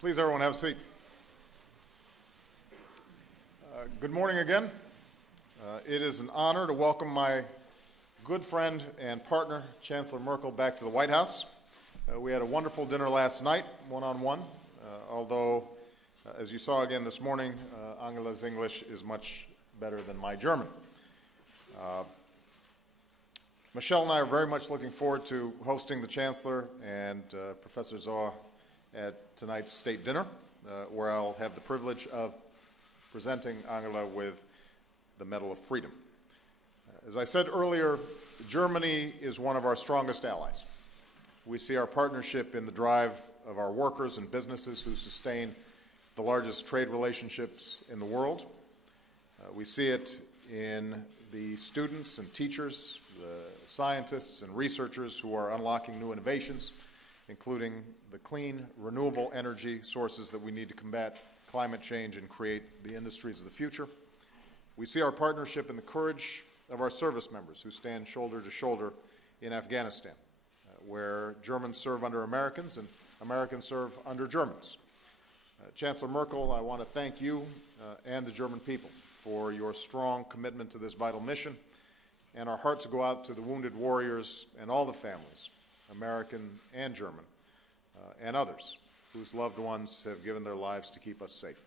Please, everyone, have a seat. Good morning again. It is an honor to welcome my good friend and partner, Chancellor Merkel, back to the White House. We had a wonderful dinner last night, one-on-one, although, as you saw again this morning, Angela's English is much better than my German. Michelle and I are very much looking forward to hosting the Chancellor and Professor Zoa at tonight's state dinner, where I'll have the privilege of presenting Angela with the Medal of Freedom. As I said earlier, Germany is one of our strongest allies. We see our partnership in the drive of our workers and businesses who sustain the largest trade relationships in the world. We see it in the students and teachers, the scientists and researchers who are unlocking new innovations, including the clean, renewable energy sources that we need to combat climate change and create the industries of the future. We see our partnership in the courage of our service members who stand shoulder to shoulder in Afghanistan, where Germans serve under Americans and Americans serve under Germans. Chancellor Merkel, I want to thank you and the German people for your strong commitment to this vital mission, and our hearts go out to the wounded warriors and all the families, American and German, and others whose loved ones have given their lives to keep us safe.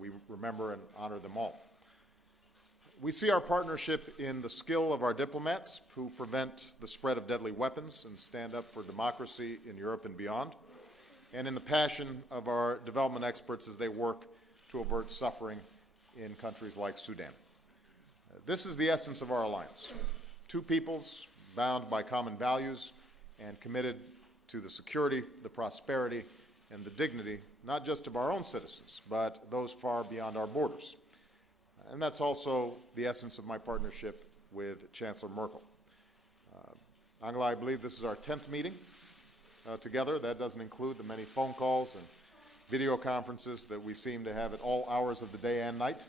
We remember and honor them all. We see our partnership in the skill of our diplomats who prevent the spread of deadly weapons and stand up for democracy in Europe and beyond, and in the passion of our development experts as they work to avert suffering in countries like Sudan. This is the essence of our alliance. Two peoples bound by common values and committed to the security, the prosperity, and the dignity, not just of our own citizens, but those far beyond our borders. And that's also the essence of my partnership with Chancellor Merkel. Angela, I believe this is our 10th meeting together. That doesn't include the many phone calls and video conferences that we seem to have at all hours of the day and night.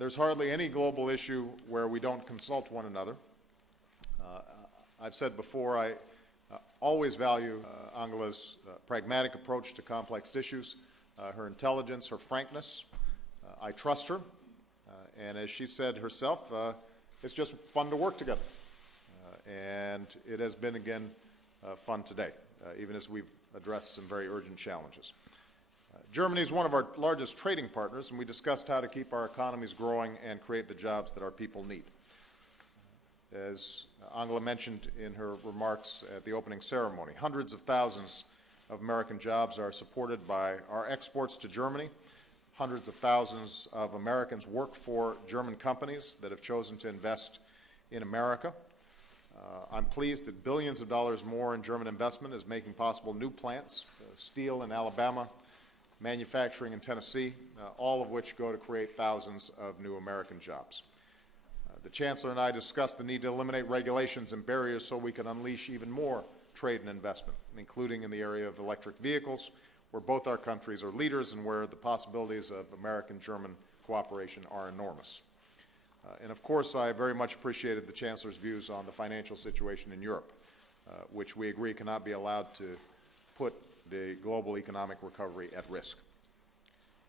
There's hardly any global issue where we don't consult one another. I've said before, I always value Angela's pragmatic approach to complex issues, her intelligence, her frankness. I trust her, and as she said herself, it's just fun to work together. And it has been, again, fun today, even as we've addressed some very urgent challenges. Germany is one of our largest trading partners, and we discussed how to keep our economies growing and create the jobs that our people need. As Angela mentioned in her remarks at the opening ceremony, hundreds of thousands of American jobs are supported by our exports to Germany. Hundreds of thousands of Americans work for German companies that have chosen to invest in America. I'm pleased that billions of dollars more in German investment is making possible new plants, steel in Alabama, manufacturing in Tennessee, all of which go to create thousands of new American jobs. The Chancellor and I discussed the need to eliminate regulations and barriers so we can unleash even more trade and investment, including in the area of electric vehicles, where both our countries are leaders and where the possibilities of American-German cooperation are enormous. And of course, I very much appreciated the Chancellor's views on the financial situation in Europe, which we agree cannot be allowed to put the global economic recovery at risk.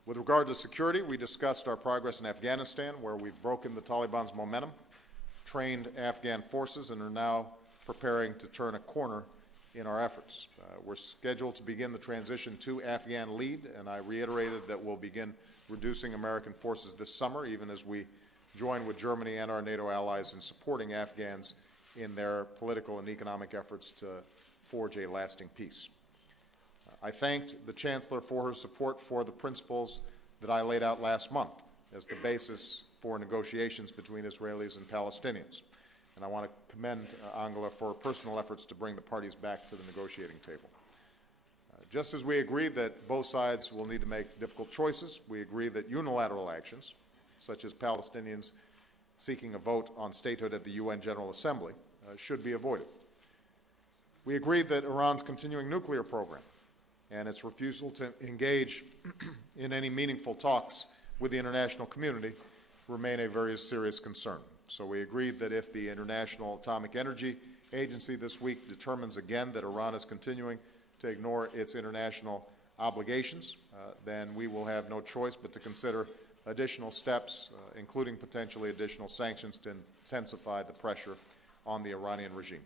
With regard to security, we discussed our progress in Afghanistan, where we've broken the Taliban's momentum, trained Afghan forces, and are now preparing to turn a corner in our efforts. We're scheduled to begin the transition to Afghan lead, and I reiterated that we'll begin reducing American forces this summer, even as we join with Germany and our NATO allies in supporting Afghans in their political and economic efforts to forge a lasting peace. I thanked the Chancellor for her support for the principles that I laid out last month as the basis for negotiations between Israelis and Palestinians. And I want to commend Angela for her personal efforts to bring the parties back to the negotiating table. Just as we agree that both sides will need to make difficult choices, we agree that unilateral actions, such as Palestinians seeking a vote on statehood at the UN General Assembly, should be avoided. We agreed that Iran's continuing nuclear program and its refusal to engage in any meaningful talks with the international community remain a very serious concern. So we agreed that if the International Atomic Energy Agency this week determines again that Iran is continuing to ignore its international obligations, then we will have no choice but to consider additional steps, including potentially additional sanctions to intensify the pressure on the Iranian regime.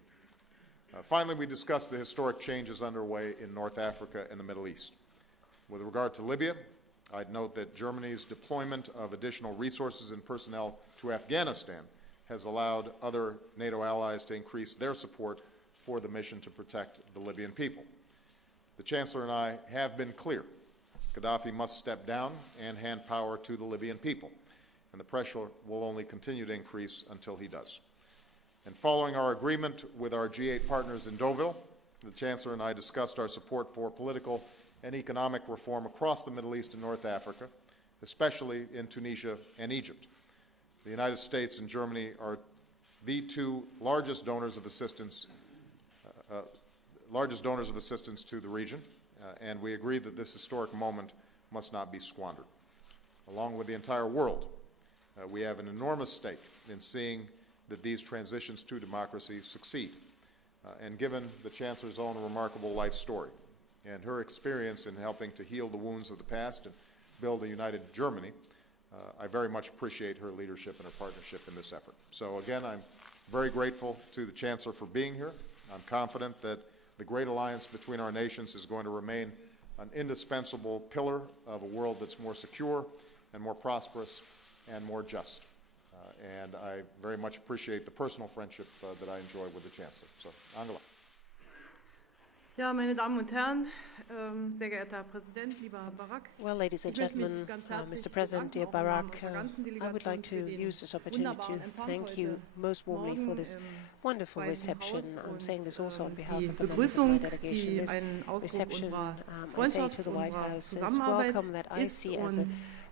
Finally, we discussed the historic changes underway in North Africa and the Middle East. With regard to Libya, I'd note that Germany's deployment of additional resources and personnel to Afghanistan has allowed other NATO allies to increase their support for the mission to protect the Libyan people. The Chancellor and I have been clear. Gaddafi must step down and hand power to the Libyan people, and the pressure will only continue to increase until he does. And following our agreement with our G8 partners in Deauville, the Chancellor and I discussed our support for political and economic reform across the Middle East and North Africa, especially in Tunisia and Egypt. The United States and Germany are the two largest donors of assistance to the region, and we agree that this historic moment must not be squandered. Along with the entire world, we have an enormous stake in seeing that these transitions to democracy succeed. And given the Chancellor's own remarkable life story and her experience in helping to heal the wounds of the past and build a united Germany, I very much appreciate her leadership and her partnership in this effort. So again, I'm very grateful to the Chancellor for being here. I'm confident that the great alliance between our nations is going to remain an indispensable pillar of a world that's more secure and more prosperous and more just. And I very much appreciate the personal friendship that I enjoy with the Chancellor. So, Angela. Ja, meine Damen und Herren, sehr geehrter Herr Präsident, lieber Herr Barak. Well, ladies and gentlemen, Mr. President, dear Barak, I would like to use this opportunity to thank you most warmly for this wonderful reception. I'm saying this also on behalf of the members of my delegation. This reception, I say to the White House, is welcome that I see as a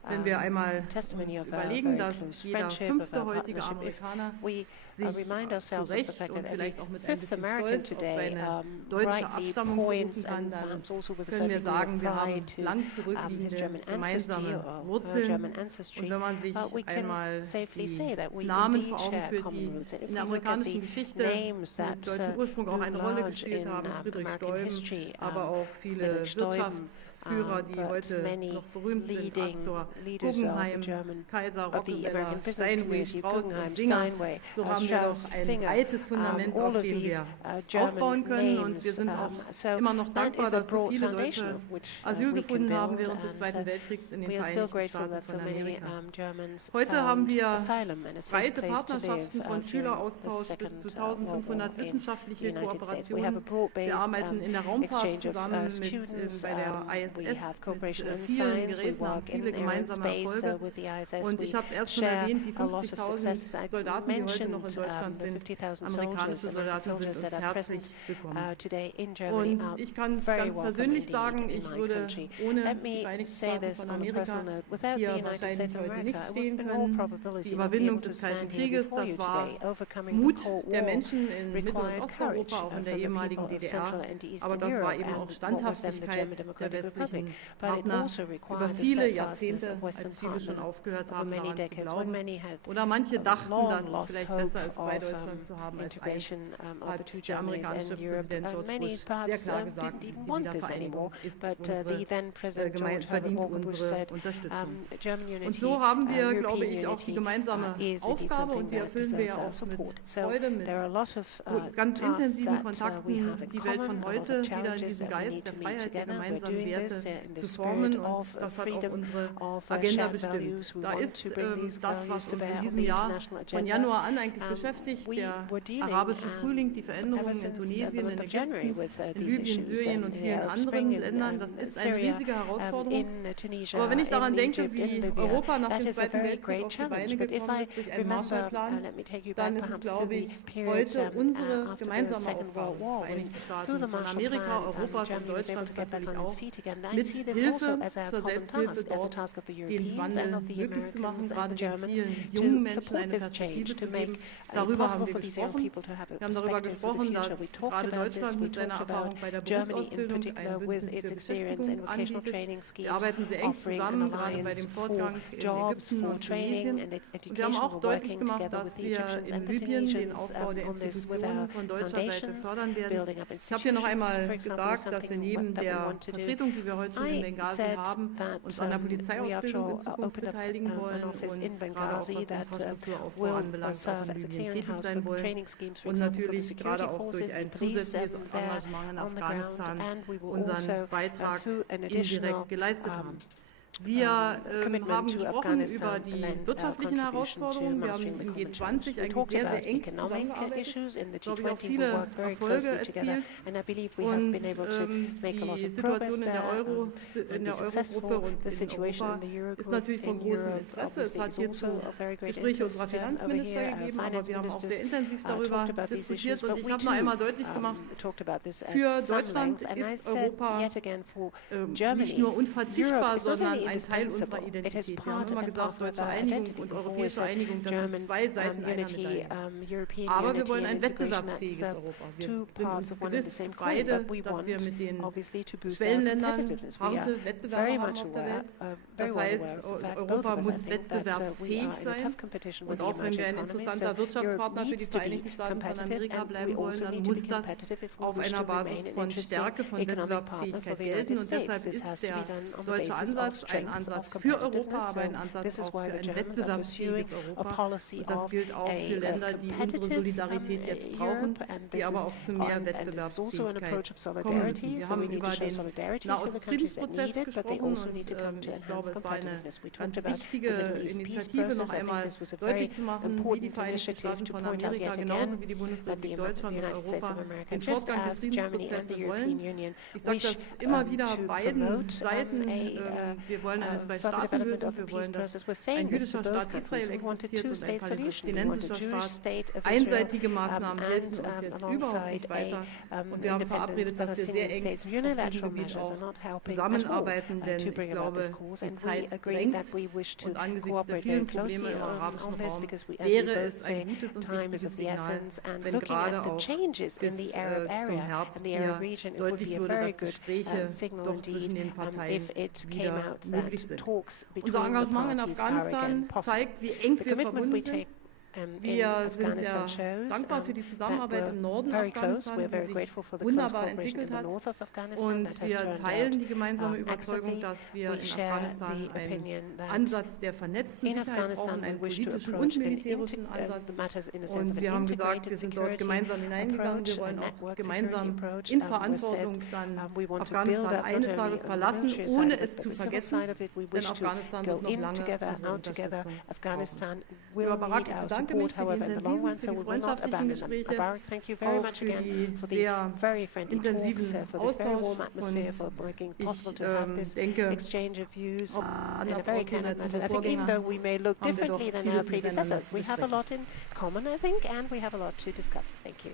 Wenn wir einmal testimony uns of our überlegen, very dass close jeder friendship, of fünfte our heutige partnership, Amerikaner we remind zu ourselves of the Recht fact und that every vielleicht auch mit ein fifth bisschen American Stolz auf today seine deutsche rightly Abstammung points berufen kann, and dann also with a können wir certain degree sagen, of wir haben pride to lang his zurückliegende German ancestry gemeinsame or Wurzeln. German ancestry. Und wenn man sich We can einmal safely say that die we Namen indeed vor Augen share führt, common die roots. And if in we der look at amerikanischen the Geschichte names that mit deutschem Ursprung auch eine Rolle large gespielt in haben, Friedrich American Stoiben, history, aber auch viele Friedrich Stoiben, Wirtschaftsführer, die but heute many noch berühmt sind, leading Astor, leaders of the Guggenheim, German, Kaiser, of the Rockefeller, American business Steinway, community, Strauss Guggenheim, und Singer. Steinway, So haben wir Strauss, doch ein Singer, altes Fundament, all auf of dem these wir aufbauen German können. Und wir names, sind auch so immer noch that dankbar, is a dass so broad viele foundation Deutsche of which Asyl we can gefunden haben build, während des and Zweiten Weltkriegs in den we are still Vereinigten grateful Staaten that so von many Amerika. Germans Heute haben found wir asylum and a safe breite place to live Partnerschaften von during the Schüleraustausch bis zu Second World 1500 War in the wissenschaftliche United States. We have a Kooperationen. broad-based Wir arbeiten in der Raumfahrt exchange of zusammen mit students. bei der We ISS have cooperation mit in vielen science. We Geräten, haben work in viele air and gemeinsame space Erfolge. with the ISS. Und We ich habe es erst schon share erwähnt, die a lot of successes. 50.000 I Soldaten, die heute mentioned noch in Deutschland the sind, 50,000 amerikanische soldiers, Soldaten sind soldiers uns that are present herzlich willkommen. today in Germany. Und ich kann es very ganz welcome persönlich indeed sagen, in ich my würde country. ohne Let die me Vereinigten say Staaten this von on a Amerika personal note. Without the hier United wahrscheinlich States of heute America, nicht I stehen would in all können. probability Die not be Überwindung able to des Kalten stand here Krieges, before das you war today. Overcoming Mut the Cold der War Menschen in Mittel- und required Osteuropa, courage auch in der from the ehemaligen people of DDR. Central and Eastern Aber das war Europe eben and auch what was then the German Standhaftigkeit der Democratic Republic. westlichen But it Partner also über required the viele steadfastness Jahrzehnte, of Western als viele schon partners aufgehört over haben, many daran zu decades, when glauben. many had Oder manche dachten, long dass es lost vielleicht hope besser ist, zwei of Deutschland zu haben als eins, integration of the hat two der Germanys amerikanische and Europe. Präsident George Many Bush sehr perhaps klar gesagt, didn't even die want this anymore, Wiedervereinigung ist but the unsere then President George Herbert verdient Walker Bush unsere said, Unterstützung. German unity, Und so haben wir, European glaube ich, auch die unity gemeinsame is indeed Aufgabe something und die that erfüllen wir ja deserves our auch mit support. So Freude, mit there are a lot of ganz tasks intensiven that we Kontakten, have in die Welt common, von a lot heute of wieder in challenges diesem that we Geist need der to meet Freiheit, der together. We're gemeinsamen doing Werte this in the zu spirit formen und of das hat auch freedom, unsere of Agenda shared bestimmt. values. We Da want ist to bring these das, values was to uns bear in on diesem the Jahr international von agenda. Januar an eigentlich beschäftigt, We der were dealing arabische Frühling, die Veränderungen ever in since Tunesien, the in month of January Ägypten, with in these Libyen, issues Syrien and und the vielen Arab anderen Spring in Ländern. Das ist eine Syria, riesige Herausforderung. in Tunisia, Aber wenn ich daran in denke, Egypt, wie in Libya, Europa nach that dem is a Zweiten very Weltkrieg great auf die Beine challenge. But if gekommen I ist durch einen remember, Marshallplan, let me take you dann back ist es, perhaps to glaube the ich, period heute unsere after the gemeinsame Second World Aufgabe, War, when Vereinigten through Staaten the von Marshall Amerika, Plan, Europas und Germany was able Deutschlands to get back natürlich on its auch, feet again. I mit see this Hilfe also as a zur common Selbsthilfe task, as a dort task of the den Europeans Wandel and of the möglich zu machen, Americans and gerade the den Germans, vielen jungen to Menschen support eine this change, Perspektive to zu make geben, Darüber haben impossible wir for these young gesprochen. people to have a Wir haben darüber perspective for the gesprochen, future. We dass talked gerade about this. Deutschland We mit seiner talked Erfahrung about bei der Germany in Berufsausbildung particular ein with Bündnis its für experience in Beschäftigung vocational anbietet. training Wir schemes, arbeiten sehr eng offering an zusammen, gerade bei alliance dem for Fortgang in jobs, Ägypten for und training Tunesien. and Und wir haben education. auch We're deutlich working gemacht, together with dass the wir Egyptians in and the Libyen den Tunisians Aufbau der on this with Institutionen our von deutscher Seite foundations, fördern werden. building up Ich habe hier noch institutions, einmal for example, gesagt, dass wir something neben that we der want to do. Vertretung, die wir heute in I Benghazi said haben, that uns an der we Polizeiausbildung in have Zukunft opened up beteiligen an wollen office in und gerade auch Benghazi was that Infrastrukturaufbau will anbelangt, auch serve in as a Libyen tätig clearinghouse sein for wollen. training schemes, for Und example, for the natürlich security gerade auch forces, durch the ein police zusätzliches there Engagement in on the ground, Afghanistan and we will unseren also Beitrag through an additional indirekt geleistet haben. Wir commitment haben to gesprochen Afghanistan über die and then wirtschaftlichen contribution to Herausforderungen. Wir haben mastering the im common G20 challenge. We eigentlich talked sehr, about sehr eng economic zusammengearbeitet. issues in the Ich glaube, wir haben G20. We viele worked very Erfolge closely together, erzielt. and I believe we have Und been able to make a lot die of progress Situation in there der and be successful. Eurogruppe und The in situation Europa in the Eurogroup ist natürlich von in großem Europe Interesse. Es obviously hat is hierzu also of very great Gespräche unserer interest over Finanzminister here. gegeben, aber Finance wir haben auch ministers sehr intensiv talked darüber about these diskutiert issues, und but ich we habe noch too einmal deutlich gemacht, talked about this at für some Deutschland length, and I ist said Europa yet again for nicht Germany, nur unverzichtbar, Europe is not sondern only ein Teil unserer indispensable, it is Identität. Wir haben part immer and gesagt, parcel of deutsche our Einigung identity. und We've always europäische said Einigung, das sind zwei Seiten einer unity, Medaille. European Aber wir unity wollen and ein integration, wettbewerbsfähiges that's Europa. Wir two sind parts uns of one and the gewiss same coin, beide, but we dass wir want mit den obviously to boost our Schwellenländern competitiveness. We are harte Wettbewerber very haben much auf der aware, Welt. very Das well heißt, aware of the fact, both Europa of us, muss I think, that we wettbewerbsfähig are in a sein. tough competition with Und the auch wenn wir ein emerging economies, interessanter so Europe Wirtschaftspartner für needs die to be Vereinigten Staaten von competitive, Amerika and bleiben we wollen, also dann need to muss be das competitive if we auf wish to einer remain Basis an von interesting Stärke, von economic partner for Wettbewerbsfähigkeit the gelten. United Und States. deshalb This ist has to be der done on the deutsche basis of Ansatz ein strength, Ansatz of für Europa, competitiveness. aber ein So Ansatz this is auch why für the ein Germans are pursuing wettbewerbsfähiges a Europa. policy Und das of gilt auch für Länder, die unsere competitive Solidarität jetzt brauchen, Europe, and die this aber is auch zu mehr and it's also an approach of Wettbewerbsfähigkeit kommen solidarity. müssen. Wir So we haben need to über show den solidarity for the countries that Nahostfriedensprozess need it, but they gesprochen also need und to come to ich glaube, enhance es war eine competitiveness. We talked ganz about the wichtige Middle East peace Initiative, noch process. I think einmal this was a very deutlich zu machen, wie die important Vereinigten initiative Staaten to von point out Amerika yet genauso again wie die that Bundesrepublik the Deutschland und United States Europa of America, den just Fortgang des as Germany and the Friedensprozesses European wollen. Union, Ich sage wish das immer wieder to beiden promote Seiten. Wir wollen eine further development Zwei-Staaten-Lösung. of the Wir peace wollen, dass process. We're ein saying this to jüdischer both Staat countries. Israel We want a existiert und ein two-state solution. We want a palästinensischer Jewish Staat. state of Israel, Einseitige Maßnahmen helfen uns and jetzt überhaupt nicht alongside weiter. a Und wir haben verabredet, dass wir sehr Palestinian eng states. auf diesem Unilateral Gebiet measures are auch not helping zusammenarbeiten, at all denn to ich bring about glaube, this cause. die And we Zeit agree drängt that we wish to und angesichts der cooperate very vielen closely Probleme im on arabischen this Raum because we, as we wäre both es say, ein gutes und time is wichtiges of the Signal, essence, and wenn looking gerade at the auch changes in bis the Arab zum area Herbst and the Arab hier region, it would deutlich be a wurde, very dass good Gespräche signal doch indeed zwischen den Parteien if it came wieder out möglich that sind. talks Unser between the Engagement in parties are again Afghanistan possible. zeigt, wie eng The wir commitment we verbunden sind. take in Wir sind Afghanistan sehr shows dankbar für die that Zusammenarbeit im Norden we're very close. Afghanistan, We're die very sich grateful for the close wunderbar cooperation in entwickelt the hat. north of Afghanistan Und that has wir turned teilen out die gemeinsame Überzeugung, excellently. dass wir We in share Afghanistan the einen opinion that Ansatz der vernetzten in Sicherheit Afghanistan brauchen, einen we wish to politischen approach und militärischen Ansatz. the matters in a sense of Und an wir haben gesagt, integrated wir sind dort security gemeinsam hineingegangen. approach, Wir wollen a auch network gemeinsam security approach. in We Verantwortung said, dann we want to build Afghanistan up eines not only Tages on the verlassen, military side ohne of it, es but zu the civil vergessen. side of it. We Denn wish to Afghanistan go wird noch in lange together, unsere out together. Unterstützung Afghanistan brauchen. will Lieber Barak, need ich our bedanke support, mich für die however, in the long intensiven, run, für so die we will not freundschaftlichen abandon them. Gespräche, Barak, thank you very auch much für again die for the sehr very friendly talks, intensiven for this very warm Austausch. atmosphere, for Und making it ich possible to have this denke, exchange of views anders in a very aussehen candid als manner. unsere I think even Vorgänger, though we may look haben wir doch differently than vieles our miteinander predecessors, zu we have a besprechen. lot in common, I think, and we have a lot to discuss. Thank you.